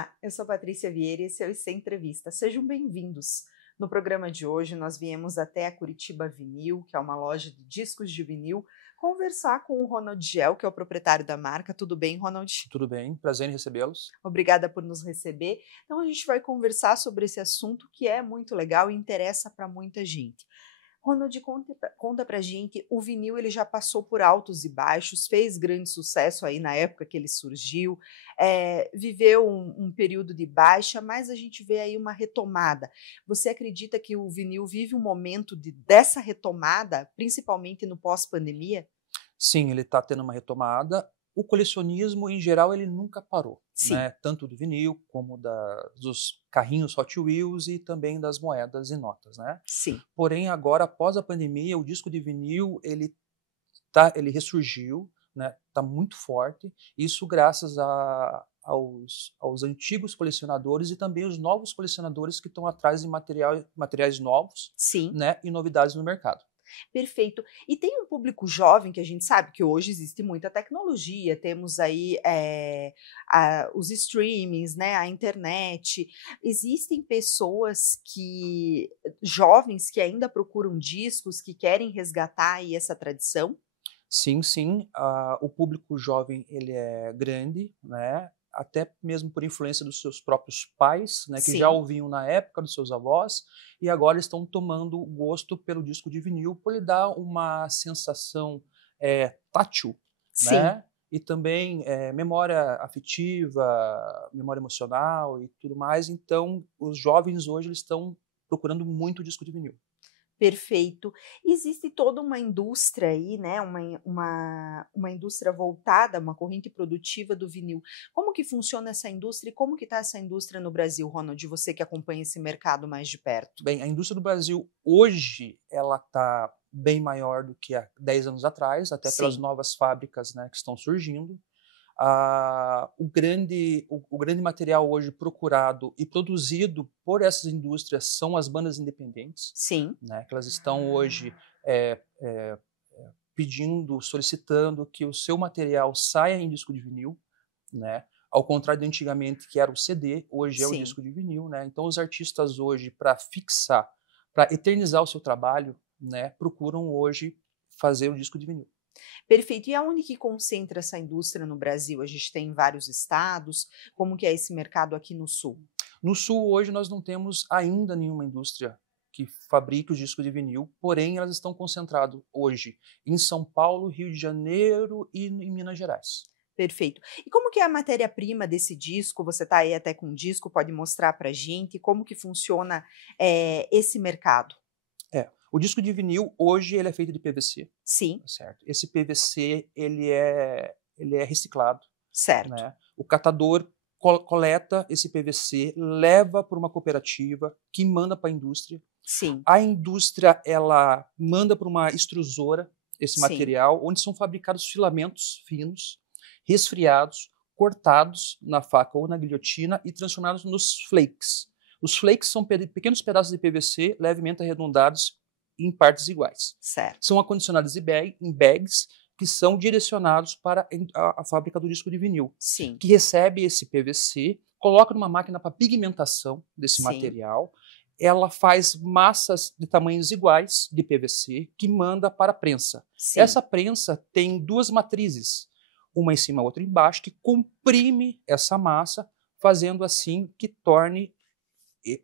Olá, eu sou Patrícia Vieira e esse é o IC Entrevista. Sejam bem-vindos. No programa de hoje, nós viemos até a Curitiba Vinil, que é uma loja de discos de vinil, conversar com o Ronald Gel, que é o proprietário da marca. Tudo bem, Ronald? Tudo bem, prazer em recebê-los. Obrigada por nos receber. Então, a gente vai conversar sobre esse assunto que é muito legal e interessa para muita gente. Ronald, conta pra gente, o vinil ele já passou por altos e baixos, fez grande sucesso aí na época que ele surgiu, viveu um período de baixa, mas a gente vê aí uma retomada. Você acredita que o vinil vive um momento dessa retomada, principalmente no pós-pandemia? Sim, ele está tendo uma retomada. O colecionismo, em geral, ele nunca parou, Sim, né? Tanto do vinil como dos carrinhos Hot Wheels e também das moedas e notas, né? sim. Porém, agora, após a pandemia, o disco de vinil, ele ressurgiu, né? Tá muito forte. Isso graças aos antigos colecionadores e também os novos colecionadores que estão atrás de materiais novos, Sim. né? E novidades no mercado. Perfeito. E tem um público jovem que a gente sabe que hoje existe muita tecnologia, temos aí os streamings, né, a internet. Existem pessoas jovens que ainda procuram discos, que querem resgatar aí essa tradição? Sim, sim, o público jovem ele é grande, né, até mesmo por influência dos seus próprios pais, né, que já Sim, ouviam na época dos seus avós, e agora estão tomando gosto pelo disco de vinil, por lhe dar uma sensação, tátil, sim. né, e também, memória afetiva, memória emocional e tudo mais. Então os jovens hoje eles estão procurando muito disco de vinil. Perfeito. Existe toda uma indústria aí, né, uma indústria voltada, uma corrente produtiva do vinil. Como que funciona essa indústria e como que está essa indústria no Brasil, Ronald? Você que acompanha esse mercado mais de perto. Bem, a indústria do Brasil hoje ela está bem maior do que há 10 anos atrás, até pelas Sim, novas fábricas, né, que estão surgindo. O grande material hoje procurado e produzido por essas indústrias são as bandas independentes, sim, né, que elas estão hoje é, é, pedindo, solicitando que o seu material saia em disco de vinil, né? Ao contrário de antigamente, que era o CD, hoje é o sim. disco de vinil, né? Então os artistas hoje, para fixar, para eternizar o seu trabalho, né, procuram hoje fazer o disco de vinil. Perfeito. E aonde que concentra essa indústria no Brasil? A gente tem vários estados. Como que é esse mercado aqui no sul? No sul, hoje, nós não temos ainda nenhuma indústria que fabrique os discos de vinil, porém elas estão concentradas hoje em São Paulo, Rio de Janeiro e em Minas Gerais. Perfeito. E como que é a matéria-prima desse disco? Você está aí até com um disco, pode mostrar para gente como que funciona esse mercado? O disco de vinil hoje ele é feito de PVC, Sim, tá certo? Esse PVC ele é reciclado, certo. né? O catador coleta esse PVC, leva para uma cooperativa que manda para a indústria. Sim, A indústria ela manda para uma extrusora esse sim, material, onde são fabricados filamentos finos, resfriados, cortados na faca ou na guilhotina e transformados nos flakes. Os flakes são pequenos pedaços de PVC levemente arredondados em partes iguais. certo. São acondicionados em bags que são direcionados para a fábrica do disco de vinil, Sim, que recebe esse PVC, coloca numa máquina para pigmentação desse sim, material, ela faz massas de tamanhos iguais de PVC que manda para a prensa. sim, Essa prensa tem duas matrizes, uma em cima, outra embaixo, que comprime essa massa, fazendo assim que torne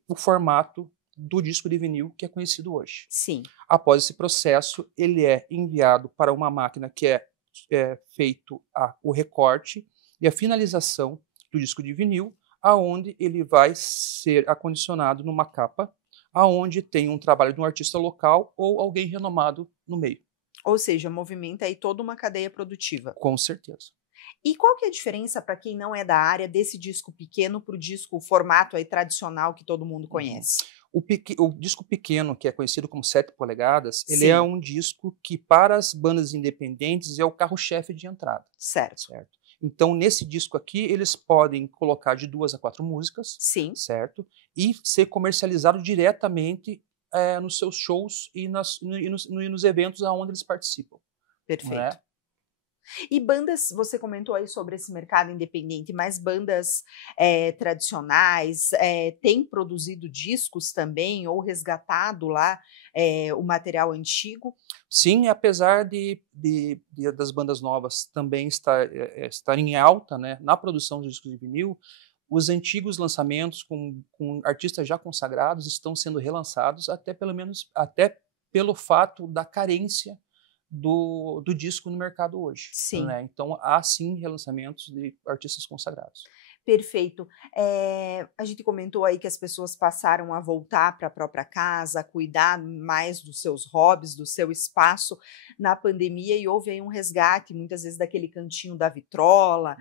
o formato do disco de vinil que é conhecido hoje. sim. Após esse processo, ele é enviado para uma máquina que é feito o recorte e a finalização do disco de vinil, aonde ele vai ser acondicionado numa capa, aonde tem um trabalho de um artista local ou alguém renomado no meio. Ou seja, movimenta aí toda uma cadeia produtiva. Com certeza. E qual que é a diferença para quem não é da área desse disco pequeno para o disco formato aí tradicional que todo mundo Uhum. conhece? O disco pequeno, que é conhecido como 7 polegadas, ele é Sim, um disco que, para as bandas independentes, é o carro-chefe de entrada, certo. certo? Então, nesse disco aqui, eles podem colocar de 2 a 4 músicas, Sim, certo? E ser comercializado diretamente nos seus shows e nos eventos aonde eles participam, perfeito. né? E bandas, você comentou aí sobre esse mercado independente, mas bandas tradicionais têm produzido discos também ou resgatado lá o material antigo? Sim, apesar das bandas novas também estarem em alta, né, na produção de discos de vinil, os antigos lançamentos com artistas já consagrados estão sendo relançados até pelo fato da carência do disco no mercado hoje, Sim. né? Então há sim relançamentos de artistas consagrados. Perfeito. A gente comentou aí que as pessoas passaram a voltar para a própria casa, a cuidar mais dos seus hobbies, do seu espaço na pandemia, e houve aí um resgate, muitas vezes, daquele cantinho da vitrola,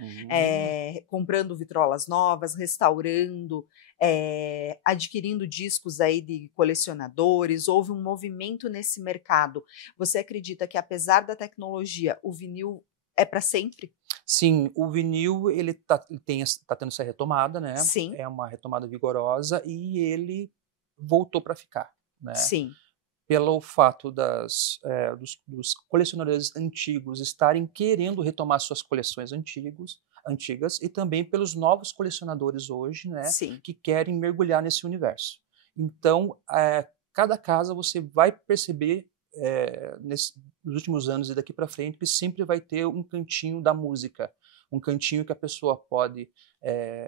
comprando vitrolas novas, restaurando, adquirindo discos aí de colecionadores. Houve um movimento nesse mercado. Você acredita que, apesar da tecnologia, o vinil é para sempre? Sim, o vinil ele tá tendo essa retomada, né, Sim, é uma retomada vigorosa e ele voltou para ficar, né, sim, pelo fato dos colecionadores antigos estarem querendo retomar suas coleções antigas e também pelos novos colecionadores hoje, né, sim. que querem mergulhar nesse universo. Então, cada casa você vai perceber, nos últimos anos e daqui para frente, que sempre vai ter um cantinho da música, um cantinho que a pessoa pode,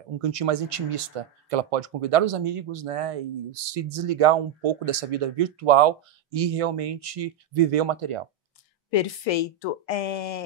um cantinho mais intimista, que ela pode convidar os amigos, né, e se desligar um pouco dessa vida virtual e realmente viver o material. Perfeito.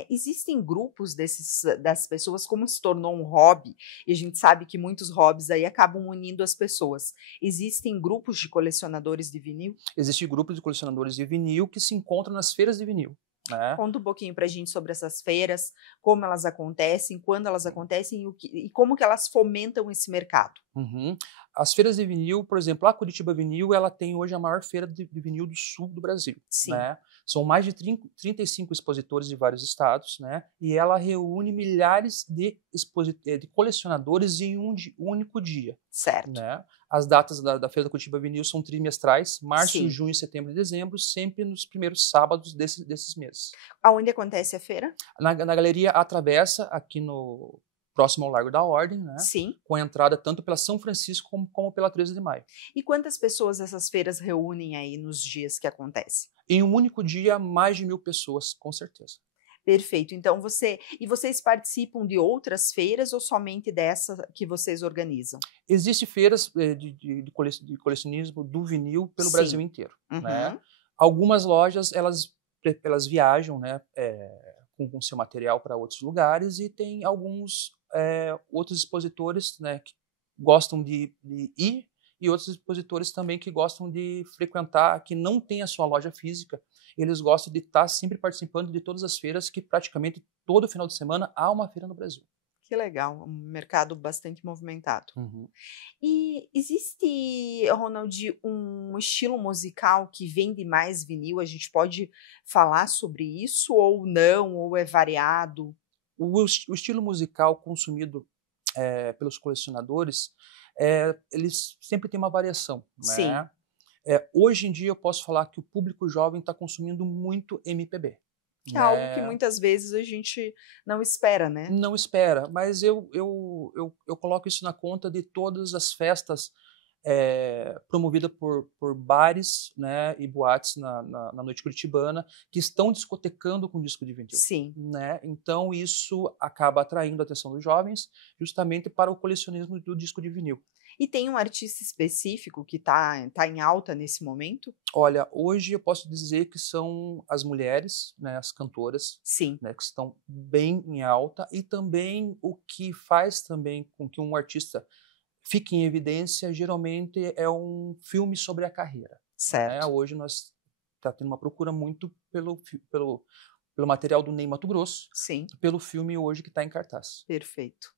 Existem grupos das pessoas, como se tornou um hobby, e a gente sabe que muitos hobbies aí acabam unindo as pessoas. Existem grupos de colecionadores de vinil? Existem grupos de colecionadores de vinil que se encontram nas feiras de vinil, né? Conta um pouquinho pra gente sobre essas feiras, como elas acontecem, quando elas acontecem e como que elas fomentam esse mercado. Uhum. As feiras de vinil, por exemplo, a Curitiba Vinil, ela tem hoje a maior feira de vinil do sul do Brasil, Sim, né? São mais de 35 expositores de vários estados, né? E ela reúne milhares de colecionadores em um único dia, certo. né? As datas da Feira da Curitiba Vinil são trimestrais, março, Sim. junho, setembro e dezembro, sempre nos primeiros sábados desses meses. Aonde acontece a feira? Na Galeria A Travessa, aqui no próximo ao Largo da Ordem, né, Sim. com entrada tanto pela São Francisco como pela 13 de Maio. E quantas pessoas essas feiras reúnem aí nos dias que acontece? Em um único dia, mais de 1.000 pessoas, com certeza. Perfeito. Então vocês participam de outras feiras ou somente dessa que vocês organizam? Existem feiras de colecionismo do vinil pelo Brasil Sim. inteiro, né. Uhum. Algumas lojas, elas viajam, né, com seu material para outros lugares e tem alguns outros expositores, né, que gostam de ir e outros expositores também que gostam de frequentar, que não tem a sua loja física. Eles gostam de estar sempre participando de todas as feiras, que praticamente todo final de semana há uma feira no Brasil. Que legal, um mercado bastante movimentado. Uhum. E existe, Ronald, um estilo musical que vende mais vinil? A gente pode falar sobre isso ou não, ou é variado? O estilo musical consumido pelos colecionadores, eles sempre têm uma variação, Sim, né? Hoje em dia eu posso falar que o público jovem está consumindo muito MPB, que é algo que né? muitas vezes a gente não espera, né? Não espera, mas eu coloco isso na conta de todas as festas promovidas por bares, né, e boates na noite curitibana, que estão discotecando com disco de vinil, Sim. né? Então isso acaba atraindo a atenção dos jovens justamente para o colecionismo do disco de vinil. E tem um artista específico que tá em alta nesse momento? Olha, hoje eu posso dizer que são as mulheres, né, as cantoras, Sim, né, que estão bem em alta, e também o que faz também com que um artista fique em evidência, geralmente é um filme sobre a carreira, né? certo. Hoje nós tá tendo uma procura muito pelo material do Ney Matogrosso, Sim, pelo filme hoje que está em cartaz. perfeito.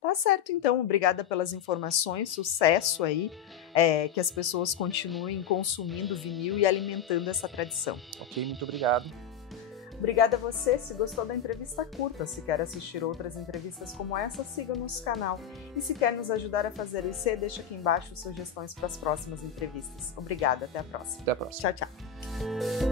Tá certo, então. Obrigada pelas informações. Sucesso aí. Que as pessoas continuem consumindo vinil e alimentando essa tradição. Ok? Muito obrigado. Obrigada a você. Se gostou da entrevista, curta. Se quer assistir outras entrevistas como essa, siga nosso canal. E se quer nos ajudar a fazer isso, deixa aqui embaixo sugestões para as próximas entrevistas. Obrigada. Até a próxima. Até a próxima. Tchau, tchau.